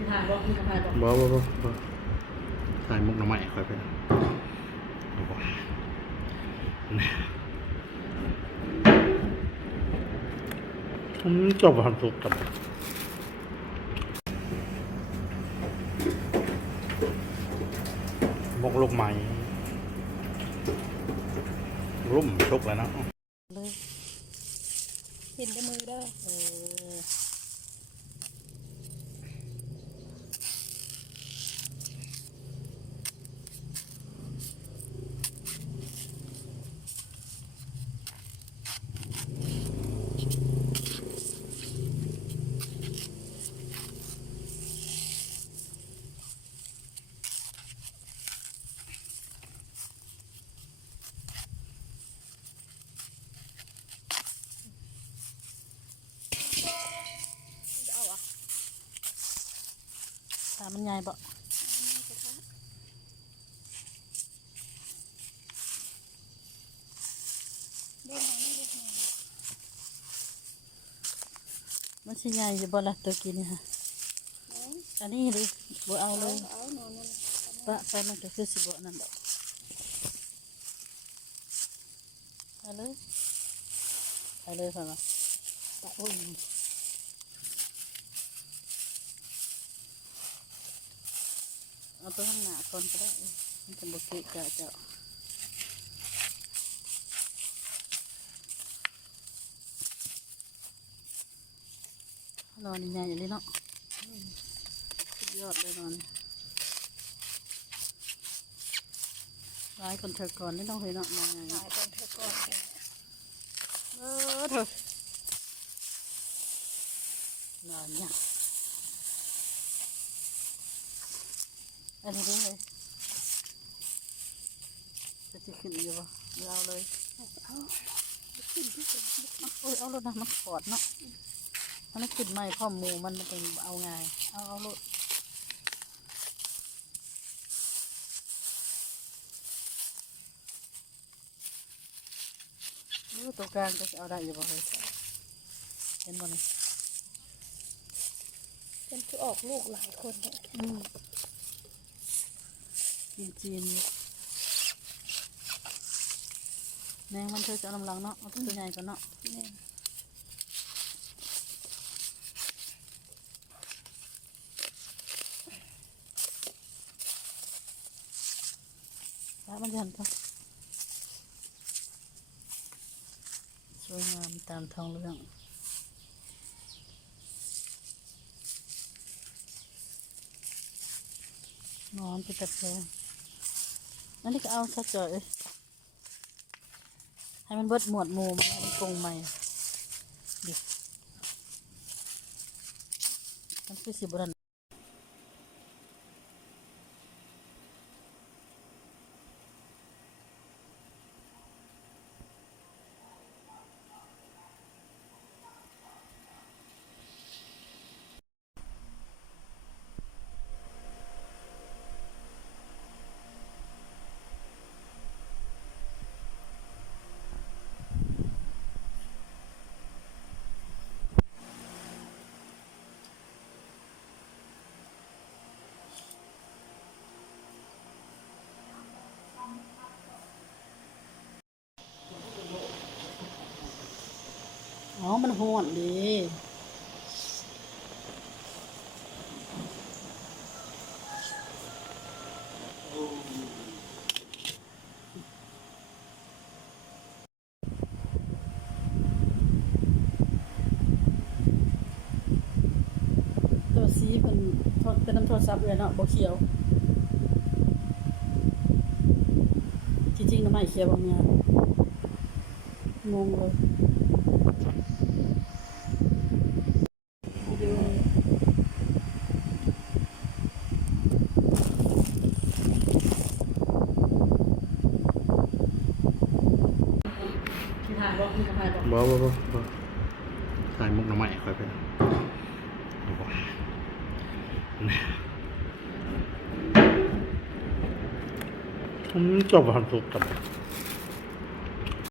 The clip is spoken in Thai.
ที่ถ่ายบอกที่ถ่ายบอกบ่ถ่ายมุกหน่อไม้ค่อยไปเอาบ่จบความสุขกับมกลูกไม้รุ่มชุกแล้วนะเลยเห็นกับมือได้ตามันใหญ่บ่มันสิใหญ่อยู่บ่ล่ะตัวกินนี่ค่ะอันนี้ดิบ่เอาเลยปะไปมันก็คือสิบ่นั่นดอกเอาเลยค่ะปะอุ้ยเอาตัวข้างหน้าก่อนก็ได้มันจะบุกเกะจะเจาะนอนใหญ่อย่างนี้เนาะยอดเลยนอนร้ายคนเธอก่อนนี่ต้องเห็นเนาะนอนใหญ่ร้ายคนเธอก่อนเถอะนอนเนี่ยอันนี้ด้วยจะขึ้นอยู่ปะเอาเลยขึ้นที่สุดเอารถนะมันขอดเนาะมันขึ้นไม่พ่อหมูมันเป็นเอาไงเอารถตัวกลางจะเอาได้อยู่ปะเลยเห็นบ่เนี่ยเป็นที่ออกลูกหลายคนเนี่ยจีนแมงมันเธอจะเอาลำลังเนาะเอาตัวใหญ่ก่อนเนาะแล้วมันจะหันกันสวยงามตามท้องเรื่องนอนไปแต่เพลินนั่นนี่ก็เอาสักจ่อยให้มันเบิดหมวดหมู่มันกงใหม่ดิมันคือสิบรันมันห่วนดีตัวสีเป็นน้ำโทรศัพท์เลยเนาะบ่เขียวจริงๆน้ำไม่เขียวบางอย่างงงเลยบ่ถ่ายมุกหน่อไม้ค่อยไปเอาบ่จบความสุขกับ